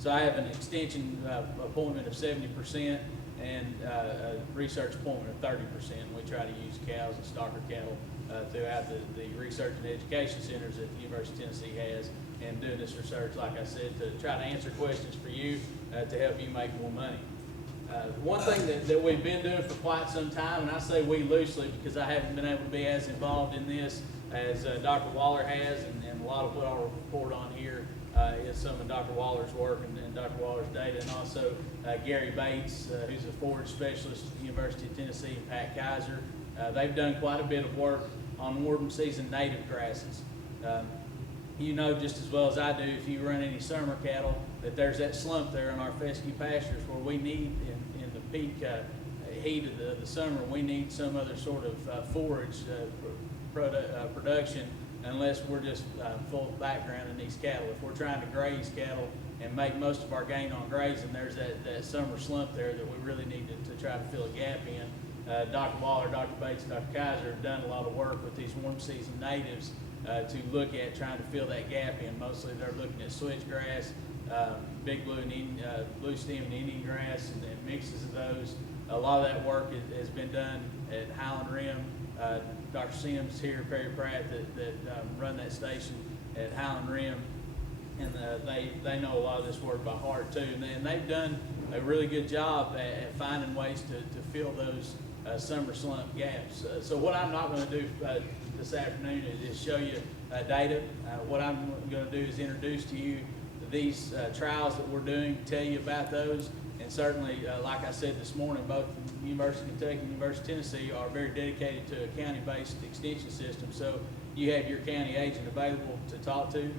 So I have an extension appointment of 70% and a research appointment of 30%. We try to use cows and stocker cattle throughout the research and education centers that the University of Tennessee has, and doing this research, like I said, to try to answer questions for you to help you make more money. One thing that we've been doing for quite some time, and I say we loosely because I haven't been able to be as involved in this as Dr. Waller has, and a lot of what I'll report on here is some of Dr. Waller's work and Dr. Waller's data, and also Gary Bates, who's a forage specialist at the University of Tennessee, and Pat Kaiser. They've done quite a bit of work on warm season native grasses. You know just as well as I do, if you run any summer cattle, that there's that slump there in our fescue pastures where we need, in the peak heat of the summer, we need some other sort of forage production, unless we're just full of background in these cattle. If we're trying to graze cattle and make most of our gain on grazing, there's that summer slump there that we really need to try to fill a gap in. Dr. Waller, Dr. Bates, Dr. Kaiser have done a lot of work with these warm season natives to look at trying to fill that gap in. Mostly they're looking at switchgrass, big blue and blue stem and Indian grass, and mixes of those. A lot of that work has been done at Highland Rim. Dr. Sims here, Perry Pratt, that run that station at Highland Rim, and they know a lot of this work by heart too. And they've done a really good job at finding ways to fill those summer slump gaps. So what I'm not going to do this afternoon is show you data. What I'm going to do is introduce to you these trials that we're doing, tell you about those, and certainly, like I said this morning, both the University of Kentucky and the University of Tennessee are very dedicated to a county-based extension system. So you have your county agent available to talk to.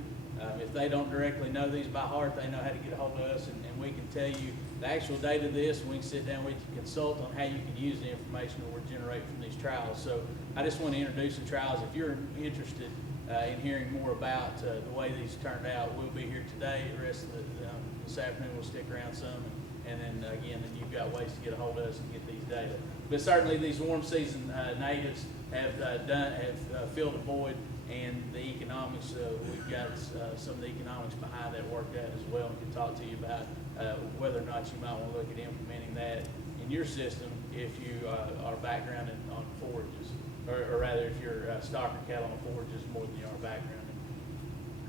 If they don't directly know these by heart, they know how to get a hold of us, and we can tell you the actual data of this, and we can sit down with you and consult on how you can use the information that we're generating from these trials. So I just want to introduce the trials. If you're interested in hearing more about the way these turned out, we'll be here today. The rest of this afternoon we'll stick around some, and then again, then you've got ways to get a hold of us and get these data. But certainly these warm season natives have filled a void, and the economics, we've got some of the economics behind that worked out as well, and can talk to you about whether or not you might want to look at implementing that in your system if you are backgrounded on forages, or rather if you're stocker cattle on forages more than you are backgrounded.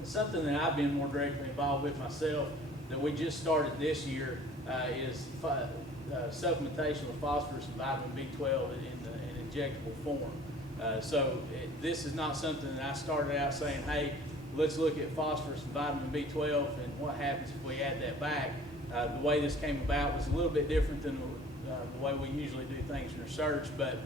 Something that I've been more directly involved with myself that we just started this year is supplementation with phosphorus and vitamin B12 in injectable form. This is not something that I started out saying, hey, let's look at phosphorus and vitamin B12 and what happens if we add that back. The way this came about was a little bit different than the way we usually do things in research, but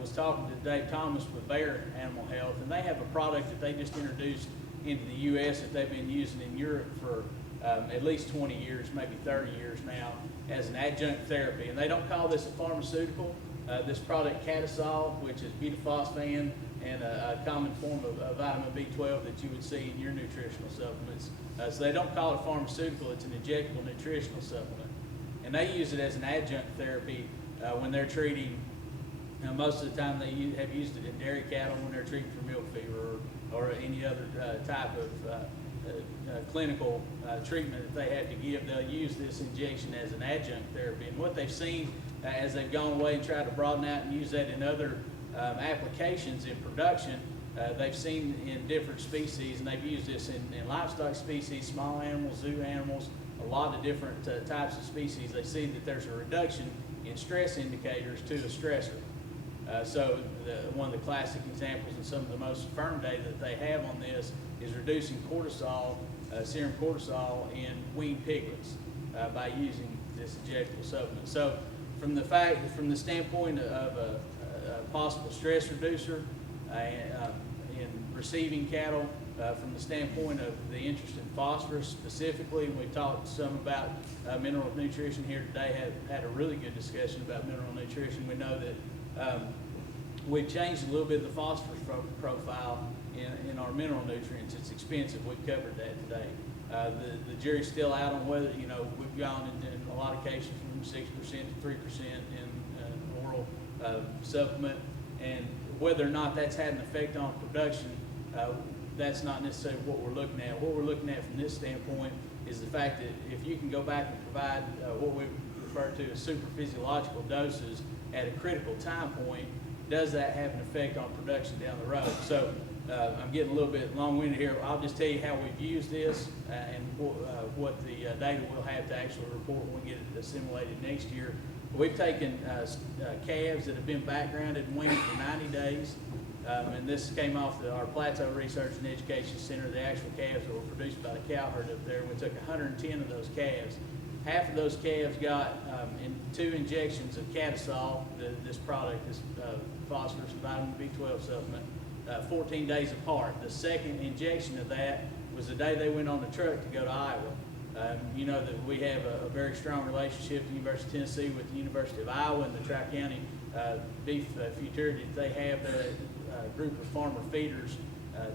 was talking to Dave Thomas with Bayer Animal Health, and they have a product that they just introduced into the U.S. that they've been using in Europe for at least 20 years, maybe 30 years now, as an adjunct therapy. And they don't call this a pharmaceutical. This product, Catasol, which is butyrphosphate and a common form of vitamin B12 that you would see in your nutritional supplements. So they don't call it pharmaceutical, it's an injectable nutritional supplement. And they use it as an adjunct therapy when they're treating, most of the time they have used it in dairy cattle when they're treating for milk fever or any other type of clinical treatment that they have to give. They'll use this injection as an adjunct therapy. And what they've seen as they've gone away and tried to broaden out and use that in other applications in production, they've seen in different species, and they've used this in livestock species, small animals, zoo animals, a lot of different types of species. They see that there's a reduction in stress indicators to a stressor. One of the classic examples and some of the most firm data that they have on this is reducing cortisol, serum cortisol in weaned piglets by using this injectable supplement. So from the standpoint of a possible stress reducer in receiving cattle, from the standpoint of the interest in phosphorus specifically, and we've talked some about mineral nutrition here today, had a really good discussion about mineral nutrition. We know that we've changed a little bit of the phosphorus profile in our mineral nutrients. It's expensive. We've covered that today. The jury's still out on whether, we've gone in a lot of cases from 6% to 3% in oral supplement, and whether or not that's had an effect on production, that's not necessarily what we're looking at. What we're looking at from this standpoint is the fact that if you can go back and provide what we refer to as super physiological doses at a critical time point, does that have an effect on production down the road? So I'm getting a little bit long-winded here. I'll just tell you how we've used this and what the data we'll have to actually report when we get it assimilated next year. We've taken calves that have been backgrounded and weaned for 90 days. And this came off our Plateau Research and Education Center, the actual calves that were produced by the cow herd up there. We took 110 of those calves. Half of those calves got in 2 injections of catechol, this product, this phosphorus and vitamin B12 supplement, 14 days apart. The second injection of that was the day they went on the truck to go to Iowa. You know that we have a very strong relationship at the University of Tennessee with the University of Iowa and the Tri-County beef futurity that they have there. A group of farmer feeders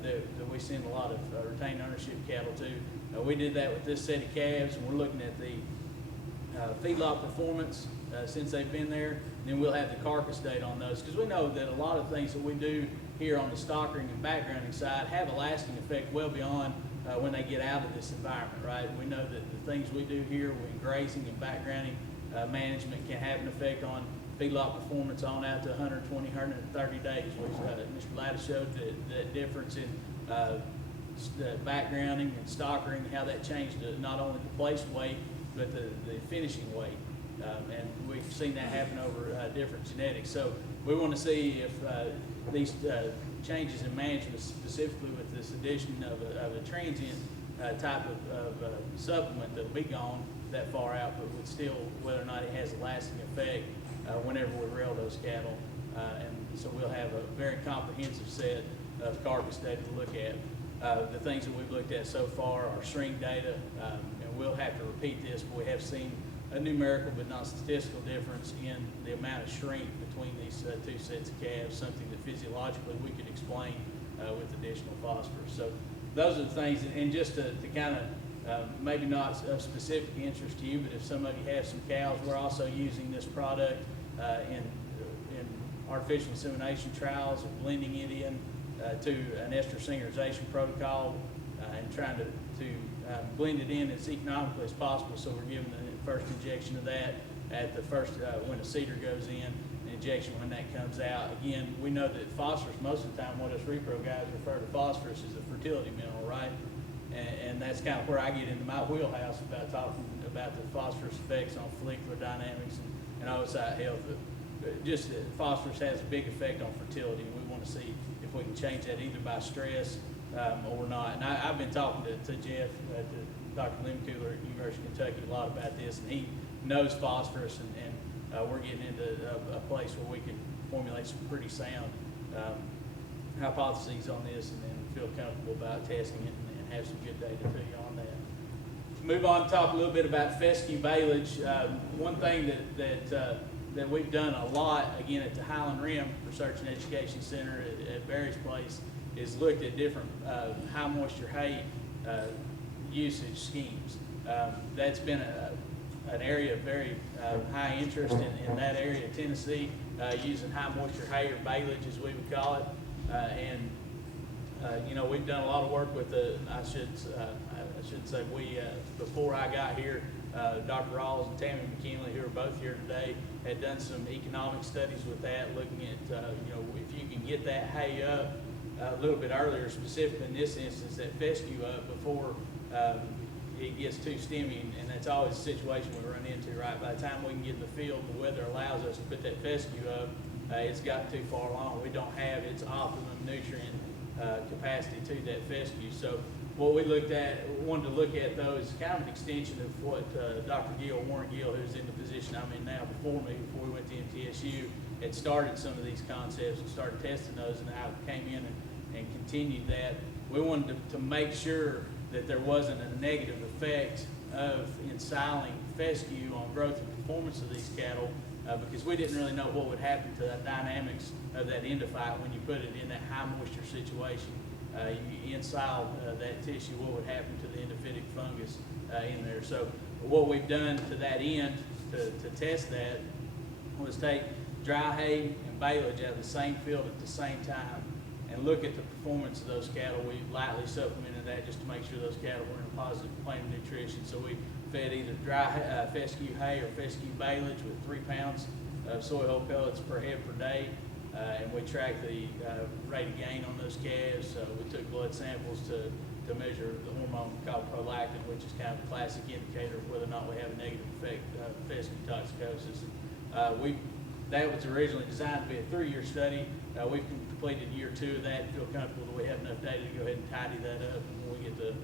that we send a lot of retained ownership cattle to. We did that with this set of calves, and we're looking at the feedlot performance since they've been there. And then we'll have the carcass data on those, because we know that a lot of things that we do here on the stockering and backgrounding side have a lasting effect well beyond when they get out of this environment, right? We know that the things we do here with grazing and backgrounding management can have an effect on feedlot performance on out to 120, 130 days, which Mr. Lattis showed that difference in the backgrounding and stockering, how that changed not only the place weight, but the finishing weight. And we've seen that happen over different genetics. So we want to see if these changes in management, specifically with this addition of a transient type of supplement that'll be gone that far out, but would still, whether or not it has a lasting effect whenever we rail those cattle. And so we'll have a very comprehensive set of carcass data to look at. The things that we've looked at so far are shrink data, and we'll have to repeat this, but we have seen a numerical but not statistical difference in the amount of shrink between these 2 sets of calves, something that physiologically we could explain with additional phosphorus. So those are the things, and just to kind of maybe not of specific interest to you, but if some of you have some cows, we're also using this product in artificial insemination trials, of blending it in to an ester synchronization protocol and trying to blend it in as economically as possible. So we're giving the first injection of that at the first, when a seeder goes in, an injection when that comes out. Again, we know that phosphorus, most of the time, what us repro guys refer to phosphorus as a fertility mineral, right? And that's kind of where I get into my wheelhouse about talking about the phosphorus effects on follicular dynamics and oocyte health. Just that phosphorus has a big effect on fertility, and we want to see if we can change that either by stress or not. And I've been talking to Jeff, to Dr. Lemcooler at University of Kentucky a lot about this, and he knows phosphorus, and we're getting into a place where we can formulate some pretty sound hypotheses on this and feel comfortable about testing it and have some good data to you on that. Move on to talk a little bit about fescue baleage. One thing that we've done a lot, again, at the Highland Rim Research and Education Center at various places, is looked at different high moisture hay usage schemes. That's been an area of very high interest in that area of Tennessee, using high moisture hay or baleage as we would call it. You know, we've done a lot of work with I should say we, before I got here, Dr. Rawls and Tammy McKinley, who are both here today, had done some economic studies with that, looking at, you know, if you can get that hay up a little bit earlier, specifically in this instance, that fescue up before it gets too stemmy, and that's always a situation we run into, right? By the time we can get in the field, the weather allows us to put that fescue up, it's got too far along. We don't have its optimum nutrient capacity to that fescue. So what we wanted to look at though is kind of an extension of what Dr. Warren Gill, who's in the position I'm in now before me, before we went to MTSU, had started some of these concepts and started testing those, and I came in and continued that. We wanted to make sure that there wasn't a negative effect of ensiling fescue on growth and performance of these cattle, because we didn't really know what would happen to the dynamics of that endophyte when you put it in that high moisture situation. You ensile that tissue, what would happen to the endophytic fungus in there. So what we've done to that end to test that was take dry hay and baleage out of the same field at the same time and look at the performance of those cattle. We lightly supplemented and that just to make sure those cattle were in a positive plane of nutrition. So we fed either dry fescue hay or fescue baleage with 3 pounds of soy hull pellets per head per day. And we tracked the rate of gain on those calves. We took blood samples to measure the hormone called prolactin, which is kind of a classic indicator of whether or not we have a negative effect of fescue toxicosis. That was originally designed to be a 3-year study. We've completed year 2 of that. Feel comfortable that we have enough data to go ahead and tidy that up. And when we get the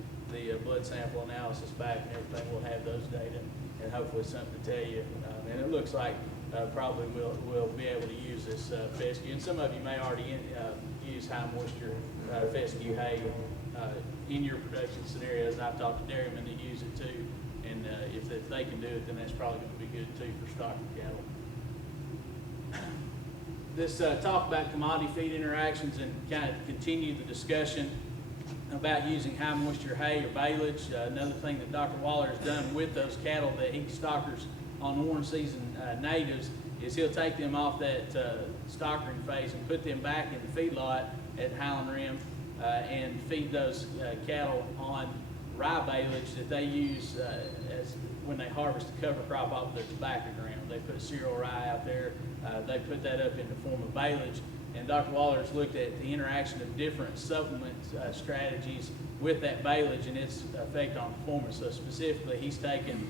blood sample analysis back and everything, we'll have those data and hopefully something to tell you. And it looks like probably we'll be able to use this fescue. And some of you may already use high moisture fescue hay in your production scenarios. I've talked to dairymen that use it too. And if they can do it, then that's probably going to be good too for stocking cattle. This talk about commodity feed interactions and kind of continue the discussion about using high moisture hay or baleage. Another thing that Dr. Waller has done with those cattle that he stockers on orange season natives is he'll take them off that stockering phase and put them back in the feedlot at Highland Rim and feed those cattle on rye baleage that they use as when they harvest the cover crop off their tobacco ground. They put cereal rye out there. They put that up in the form of baleage. And Dr. Waller has looked at the interaction of different supplement strategies with that baleage and its effect on performance. So specifically, he's taken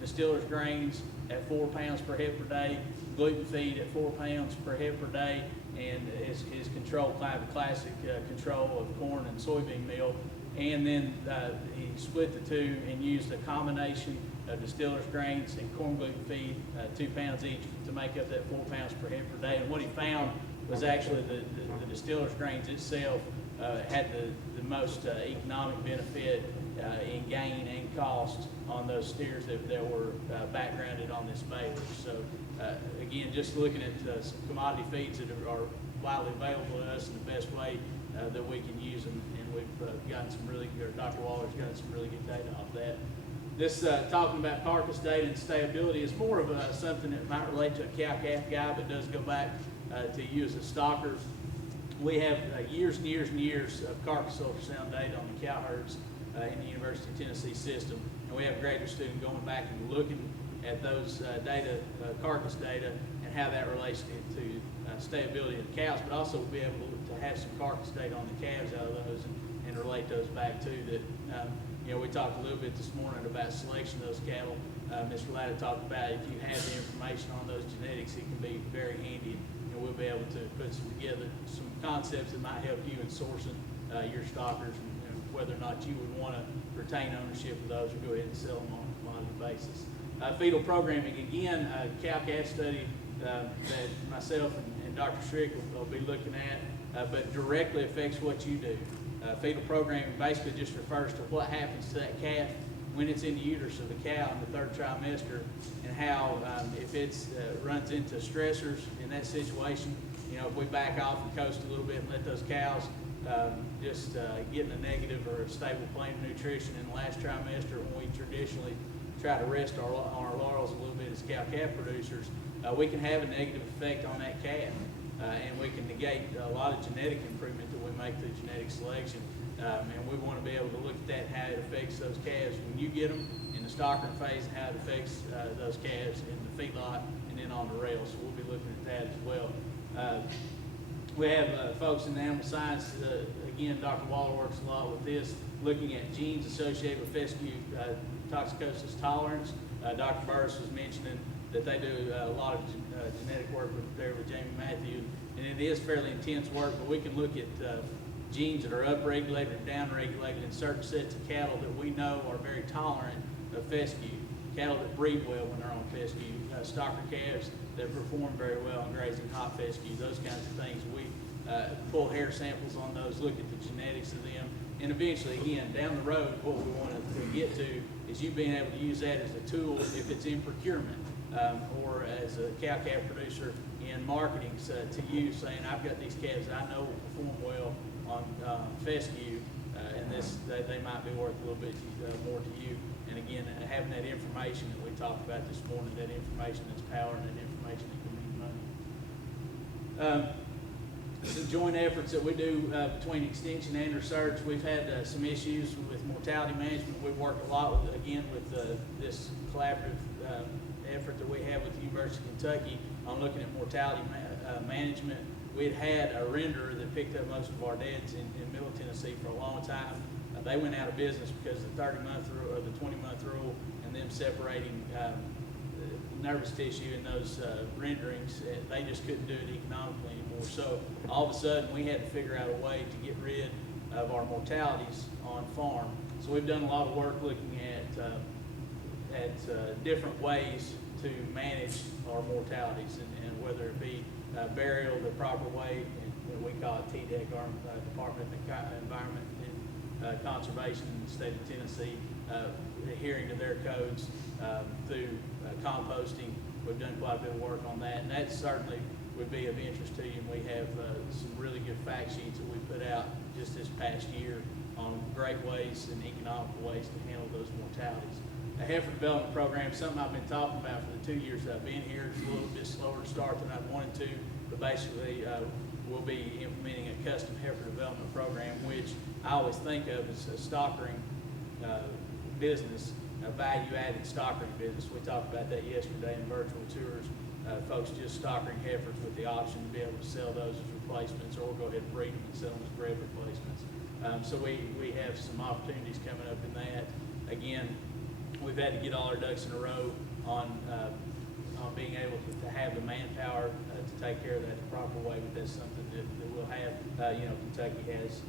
distiller's grains at 4 pounds per head per day, gluten feed at 4 pounds per head per day, and his control, kind of classic control of corn and soybean meal. And then he split the two and used a combination of distiller's grains and corn gluten feed, 2 pounds each, to make up that 4 pounds per head per day. And what he found was actually the distiller's grains itself had the most economic benefit in gain and cost on those steers that were backgrounded on this baleage. So again, just looking at some commodity feeds that are widely available to us and the best way that we can use them, and we've gotten some really good, Dr. Waller's gotten some really good data off that. This talking about carcass data and stability is more of something that might relate to a Cowcalf Gap, but does go back to you as a stocker. We have years and years and years of carcass ultrasound data on the cow herds in the University of Tennessee system, and we have a graduate student going back and looking at those data, carcass data, and how that relates to stability of the cows, but also we'll be able to have some carcass data on the calves out of those and relate those back to that. We talked a little bit this morning about selection of those cattle. Mr. Latta talked about if you have the information on those genetics, it can be very handy, and we'll be able to put together some concepts that might help you in sourcing your stockers and whether or not you would want to retain ownership of those or go ahead and sell them on a commodity basis. Fetal programming, again, a cow-calf study that myself and Dr. Strick will be looking at, but directly affects what you do. Fetal programming basically just refers to what happens to that calf when it's in the uterus of the cow in the 3rd trimester, and how if it runs into stressors in that situation, if we back off and coast a little bit and let those cows just get in a negative or a stable plane of nutrition in the last trimester, when we traditionally try to rest on our laurels a little bit as cow-calf producers, we can have a negative effect on that calf. And we can negate a lot of genetic improvement that we make through genetic selection. And we want to be able to look at that, how it affects those calves when you get them in the stockering phase, and how it affects those calves in the feedlot and then on the rails. So we'll be looking at that as well. We have folks in the animal science, again, Dr. Waller works a lot with this, looking at genes associated with fescue toxicosis tolerance. Dr. Burris was mentioning that they do a lot of genetic work with Jamie Matthew, and it is fairly intense work, but we can look at genes that are upregulated or downregulated in certain sets of cattle that we know are very tolerant of fescue, cattle that breed well when they're on fescue, stocker calves that perform very well on grazing hot fescue, those kinds of things. We pull hair samples on those, look at the genetics of them, and eventually, again, down the road, what we want to get to is you being able to use that as a tool if it's in procurement. Or as a cow-calf producer in marketing to you, saying, I've got these calves that I know will perform well on fescue, and they might be worth a little bit more to you. And again, having that information that we talked about this morning, that information that's power and that information that can mean money. some joint efforts that we do between extension and research. We've had some issues with mortality management. We've worked a lot with, again, with this collaborative effort that we have with the University of Kentucky on looking at mortality management. We'd had a renderer that picked up most of our deads in Middle Tennessee for a long time. They went out of business because of the 30-month rule or the 20-month rule, and them separating nervous tissue in those renderings. They just couldn't do it economically anymore. So all of a sudden we had to figure out a way to get rid of our mortalities on farm. So we've done a lot of work looking at different ways to manage our mortalities, and whether it be burial the proper way, and we call it TDEC, our Department of Environment and Conservation in the state of Tennessee, adhering to their codes through composting. We've done quite a bit of work on that, and that certainly would be of interest to you. And we have some really good fact sheets that we put out just this past year on great ways and economical ways to handle those mortalities. The heifer development program is something I've been talking about for the 2 years that I've been here. It's a little bit slower to start than I wanted to, but basically we'll be implementing a custom heifer development program, which I always think of as a stockering business, a value-added stockering business. We talked about that yesterday in virtual tours. Folks just stockering heifers with the option to be able to sell those as replacements, or go ahead and breed them and sell them as bred replacements. So we have some opportunities coming up in that. Again, we've had to get all our ducks in a row on being able to have the manpower to take care of that the proper way, but that's something that we'll have. Kentucky has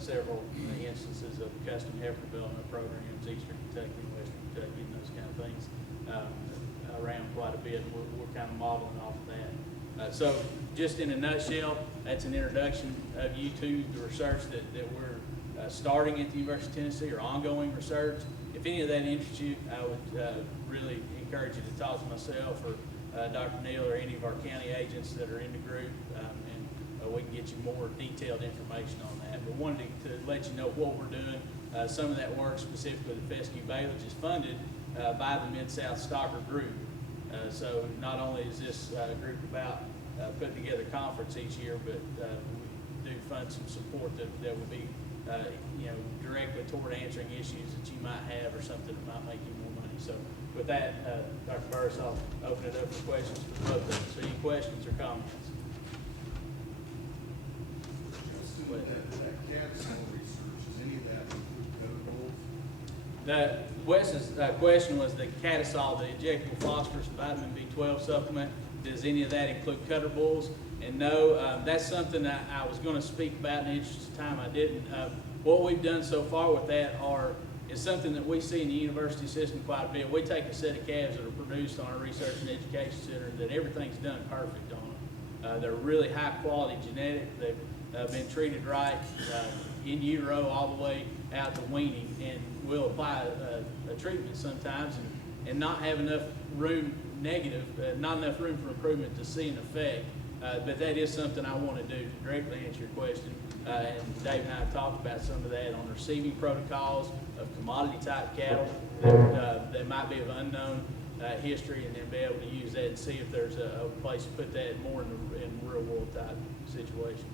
several instances of custom heifer development programs, Eastern Kentucky and Western Kentucky, and those kind of things around quite a bit. We're kind of modeling off of that. So just in a nutshell, that's an introduction of you to the research that we're starting at the University of Tennessee, or ongoing research. If any of that interests you, I would really encourage you to talk to myself or Dr. Neal or any of our county agents that are in the group, and we can get you more detailed information on that. But wanted to let you know what we're doing. Some of that work, specifically the Fescue Bailage, is funded by the Mid-South Stocker Group. So not only is this group about putting together a conference each year, but we do fund some support that will be directly toward answering issues that you might have, or something that might make you more money. So with that, Dr. Burris, I'll open it up for questions for both of us. So any questions or comments? That Cat's-All research, does any of that include coder bulls? Wes's question was the Cat's-All, the injectable phosphorus and vitamin B12 supplement. Does any of that include cutter bulls? And no, that's something that I was going to speak about. In the interest of time, I didn't. What we've done so far with that is something that we see in the university system quite a bit. We take a set of calves that are produced on our research and education center that everything's done perfect on them. They're really high quality genetic. They've been treated right in utero all the way out to weaning, and we'll apply a treatment sometimes and not have enough room not enough room for improvement to see an effect. But that is something I want to do to directly answer your question. And Dave and I have talked about some of that on receiving protocols of commodity type cattle that might be of unknown history, and then be able to use that and see if there's a place to put that more in real world type situation.